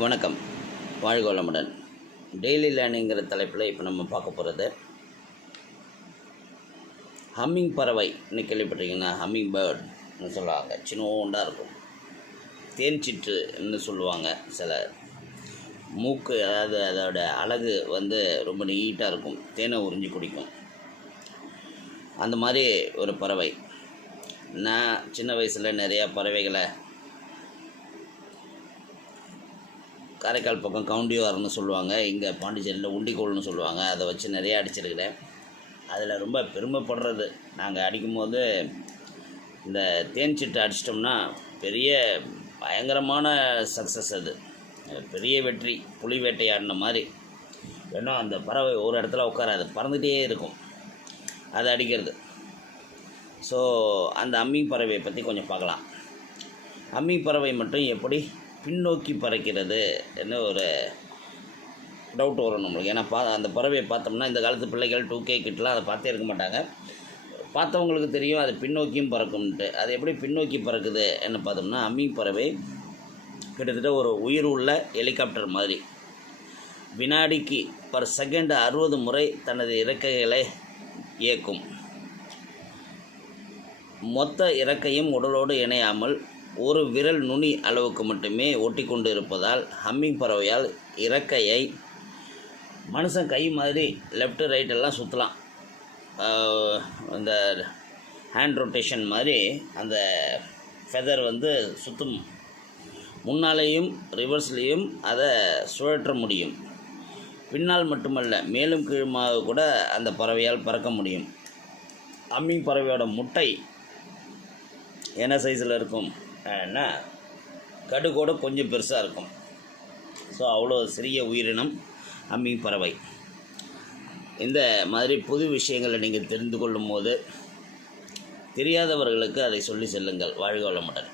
வணக்கம். வாழ்க வளமுடன். டெய்லி லேர்னிங்கிற தலைப்பில் இப்போ நம்ம பார்க்க போகிறது ஹம்மிங் பறவை. இன்னைக்கு கேள்விப்பட்டிருக்கீங்கன்னா ஹம்மிங் பேர்ட்னு சொல்லுவாங்க. சின்னோண்டாக இருக்கும். தேன் சிற்றுன்னு சொல்லுவாங்க சில மூக்கு அதாவது அதோட அழகு வந்து ரொம்ப நீட்டாக இருக்கும். தேனை உறிஞ்சி குடிக்கும். அந்த மாதிரி ஒரு பறவை. நான் சின்ன வயசில் நிறையா பறவைகளை காரைக்கால் பக்கம் கவுண்டிவார்னு சொல்லுவாங்க இங்கே பாண்டிச்சேரியில் உண்டிக்கோல்னு சொல்லுவாங்க அதை வச்சு நிறையா அடிச்சிருக்கிறேன். அதில் ரொம்ப பெருமைப்படுறது நாங்கள் அடிக்கும்போது இந்த தேன் சிட்டு அடிச்சிட்டோம்னா பெரிய பயங்கரமான சக்ஸஸ் அது. பெரிய வெற்றி புலி வேட்டையாடின மாதிரி. ஏன்னா அந்த பறவை ஒரு இடத்துல உட்காராது பறந்துகிட்டே இருக்கும் அதை அடிக்கிறது. ஸோ அந்த அம்மி பறவையை பற்றி கொஞ்சம் பார்க்கலாம். அம்மி பறவை மட்டும் எப்படி பின்னோக்கி பறக்கிறது என்ன ஒரு டவுட் வரும் நம்மளுக்கு. ஏன்னா பா அந்த பறவையை பார்த்தோம்னா இந்த காலத்து பிள்ளைகள் டூ கே கிட்டலாம் அதை பார்த்தே இருக்க மாட்டாங்க. பார்த்தவங்களுக்கு தெரியும் அது பின்னோக்கியும் பறக்கும்ன்ட்டு. அது எப்படி பின்னோக்கி பறக்குது என்ன பார்த்தோம்னா அம்மி பறவை கிட்டத்தட்ட ஒரு உயிர் உள்ள ஹெலிகாப்டர் மாதிரி. வினாடிக்கு பர் செகண்ட் அறுபது முறை தனது இறக்கைகளை இயக்கும். மொத்த இறக்கையும் உடலோடு இணையாமல் ஒரு விரல் நுனி அளவுக்கு மட்டுமே ஒட்டி கொண்டு இருப்பதால் ஹம்மிங் பறவையால் இறக்கையை மனுஷன் கை மாதிரி லெஃப்ட் ரைட் எல்லாம் சுற்றலாம் இந்த ஹேண்ட் ரொட்டேஷன் மாதிரி அந்த ஃபெதர் வந்து சுற்றும் முன்னாலேயும் ரிவர்ஸ்லேயும் அதை சுழற்ற முடியும். பின்னால் மட்டுமல்ல மேலும் கீழுமாக கூட அந்த பறவையால் பறக்க முடியும். அம்மிங் பறவையோட முட்டை என்ன சைஸில் இருக்கும்? என்ன கடுகோடு கொஞ்சம் பெருசாக இருக்கும். ஸோ அவ்வளோ சிறிய உயிரினம் அம்மி பறவை. இந்த மாதிரி புது விஷயங்களை நீங்கள் தெரிந்து கொள்ளும் போது தெரியாதவர்களுக்கு அதை சொல்லி செல்லுங்கள். வாழ்க வளமுடன்.